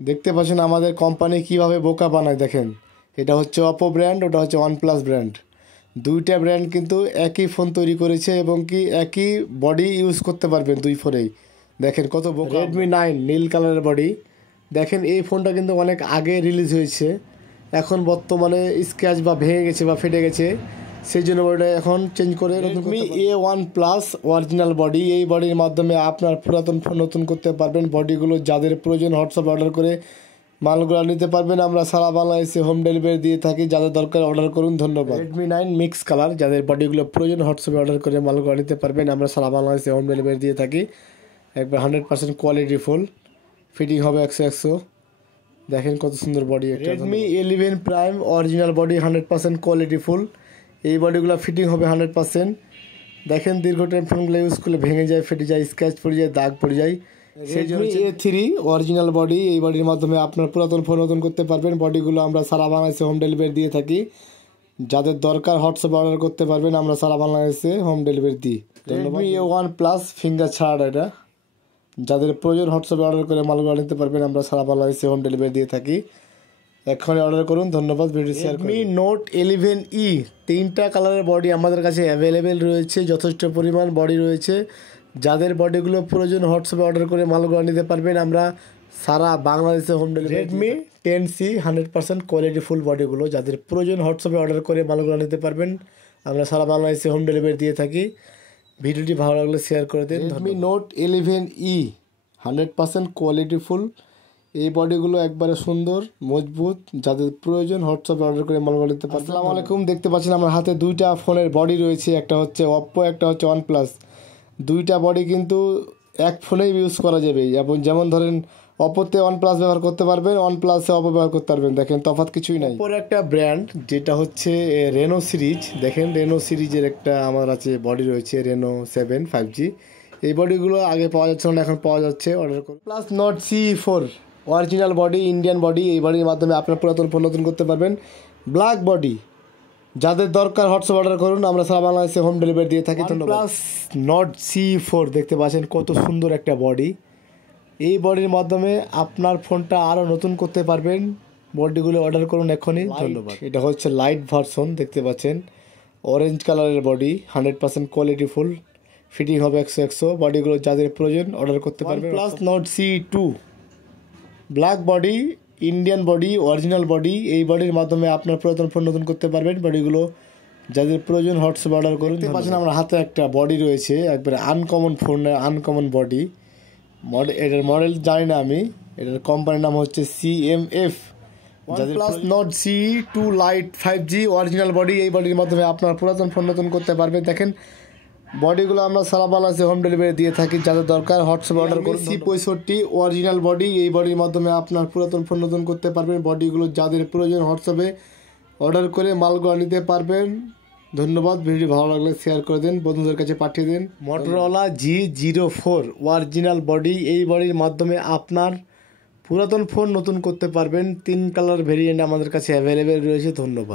দেখতে পাচ্ছেন আমাদের কোম্পানি কিভাবে বোকা বানায় দেখেন। এটা হচ্ছে অপো ব্র্যান্ড, ওটা হচ্ছে ওয়ানপ্লাস ব্র্যান্ড। দুইটা ব্র্যান্ড কিন্তু একই ফোন তৈরি করেছে এবং কি একই বডি ইউজ করতে পারবেন দুই ফোনেই। দেখেন কত বোকা। রেডমি 9 নীল কালারের বডি। দেখেন এই ফোনটা কিন্তু অনেক আগে রিলিজ হয়েছে, এখন বর্তমানে স্ক্র্যাচ বা ভেঙে গেছে বা ফেটে গেছে, সেই জন্য বডিটা এখন চেঞ্জ করে রেডমি A1+ অরিজিনাল বডি। এই বডির মাধ্যমে আপনার পুরাতন ফোন নতুন করতে পারবেন। বডিগুলো যাদের প্রয়োজন হোয়াটসঅ্যাপে অর্ডার করে মালগুলো নিতে পারবেন। আমরা সারা বাংলাদেশে হোম ডেলিভারি দিয়ে থাকি, যাদের দরকার অর্ডার করুন। ধন্যবাদ। রেডমি 9 মিক্স কালার, যাদের বডিগুলো প্রয়োজন হোয়াটসঅ্যাপে অর্ডার করে মালগুলো নিতে পারবেন। আমরা সারা বাংলাদেশে হোম ডেলিভারি দিয়ে থাকি। একবার 100% কোয়ালিটি ফুল, ফিটিং হবে 100-100। দেখেন কত সুন্দর body. Redmi 11 prime original body, 100% quality ফুল। এই বডিগুলো ফিটিং হবে 100%। দেখেন দীর্ঘ টাইম ফোনগুলো ইউজ করলে ভেঙে যায়, ফেটে যায়, স্ক্র্যাচ পড়ে যায়, দাগ পড়ে যায়। সেই জন্য A3 অরিজিনাল বডি। এই বডির মাধ্যমে আপনার পুরাতন ফোন নতুন করতে পারবেন। বডিগুলো আমরা সারা বাংলাদেশে হোম ডেলিভারি দিয়ে থাকি, যাদের দরকার হোয়াটসঅ্যাপে অর্ডার করতে পারবেন। আমরা সারা বাংলাদেশে হোম ডেলিভারি দিই। রেডমি A1+ ফিঙ্গার ছাড়া, এটা যাদের প্রয়োজন হোয়াটসঅ্যাপে অর্ডার করে মালগুলো নিতে পারবেন। আমরা সারা বাংলাদেশে হোম ডেলিভারি দিয়ে থাকি। এখনই অর্ডার করুন। ধন্যবাদ। ভিডিও শেয়ার করুন। রেডমি নোট 11E 3টা কালারের বডি আমাদের কাছে অ্যাভেলেবেল রয়েছে, যথেষ্ট পরিমাণ বডি রয়েছে। যাদের বডিগুলো প্রয়োজন হোয়াটসঅ্যাপে অর্ডার করে মালগুলো নিতে পারবেন। আমরা সারা বাংলাদেশে home delivery. Redmi 10C 100% quality full বডিগুলো, যাদের প্রয়োজন হোয়াটসঅ্যাপে অর্ডার করে মালগুলো নিতে পারবেন। আমরা সারা বাংলাদেশে হোম ডেলিভারি দিয়ে থাকি। ভিডিওটি ভালো লাগলে শেয়ার করে দিন। রেডমি নোট 11E 100% কোয়ালিটি ফুল। এই বডিগুলো একবারে সুন্দর মজবুত, যাদের প্রয়োজন হোয়াটসঅ্যাপে অর্ডার করে মালগুলো নিতে পারবেন। আসসালামু আলাইকুম। দেখতে পাচ্ছেন আমার হাতে দুইটা ফোনের বডি রয়েছে, একটা হচ্ছে অপ্পো, একটা হচ্ছে ওয়ানপ্লাস। দুইটা বডি কিন্তু এক ফোনেই ইউজ করা যাবে। এবং যেমন ধরেন অপোতে ওয়ানপ্লাস ব্যবহার করতে পারবেন, ওয়ানপ্লাসে অপো ব্যবহার করতে পারবেন। দেখেন তফাৎ কিছুই নাই। অপোর একটা ব্র্যান্ড যেটা হচ্ছে রেনো সিরিজ। দেখেন রেনো সিরিজের একটা আমার আছে বডি রয়েছে, রেনো 7 5G। এই বডিগুলো আগে পাওয়া যাচ্ছে না, এখন পাওয়া যাচ্ছে। অর্ডার করুন। Plus not CE4 original body, Indian body. এই বডির মাধ্যমে আপনার পুরাতন ফোন নতুন করতে পারবেন। ব্ল্যাক বডি, যাদের দরকার হোয়াটসঅ্যাপ অর্ডার করুন। আমরা সারা বাংলাদেশে হোম ডেলিভারি দিয়ে থাকি। প্লাস নট CE4 দেখতে পাচ্ছেন কত সুন্দর একটা বডি। এই বডির মাধ্যমে আপনার ফোনটা আরও নতুন করতে পারবেন। বডিগুলো অর্ডার করুন এখনই। ধন্যবাদ। এটা হচ্ছে লাইট ভার্সন, দেখতে পাচ্ছেন অরেঞ্জ কালারের বডি, 100% কোয়ালিটি ফুল, ফিটিং হবে 100-100। বডিগুলো যাদের প্রয়োজন অর্ডার করতে পারবেন। Plus not CE2 black body, Indian body, original body. এই বডির মাধ্যমে আপনার পুরাতন ফোন নতুন করতে পারবেন। বডিগুলো যাদের প্রয়োজন হোয়াটসঅ্যাপে অর্ডার করুন। দেখতে পাচ্ছেন আমার হাতে একটা বডি রয়েছে, একবারে আনকমন ফোন, আনকমন বডি। এটার মডেল জানি না আমি, এটার কোম্পানির নাম হচ্ছে CMF। Plus not CE2 light 5G original body. এই বডির মাধ্যমে আপনার পুরাতন ফোন নতুন করতে পারবেন। দেখেন বডিগুলো আমরা সারা বাংলাদেশে হোম ডেলিভারি দিয়ে থাকি, যাদের দরকার হোয়াটসঅ্যাপে অর্ডার করুন। C65 original body. এই বডির মাধ্যমে আপনার পুরাতন ফোন নতুন করতে পারবেন। বডিগুলো যাদের প্রয়োজন হোয়াটসঅ্যাপে অর্ডার করে মালগুলো নিতে পারবেন। ধন্যবাদ। ভিডিও ভালো লাগলে শেয়ার করে দিন, বন্ধুদের কাছে পাঠিয়ে দিন। Motorola G04 original body. এই বডির মাধ্যমে আপনার পুরাতন ফোন নতুন করতে পারবেন। 3 কালার ভেরিয়েন্ট আমাদের কাছে অ্যাভেলেবেল রয়েছে। ধন্যবাদ।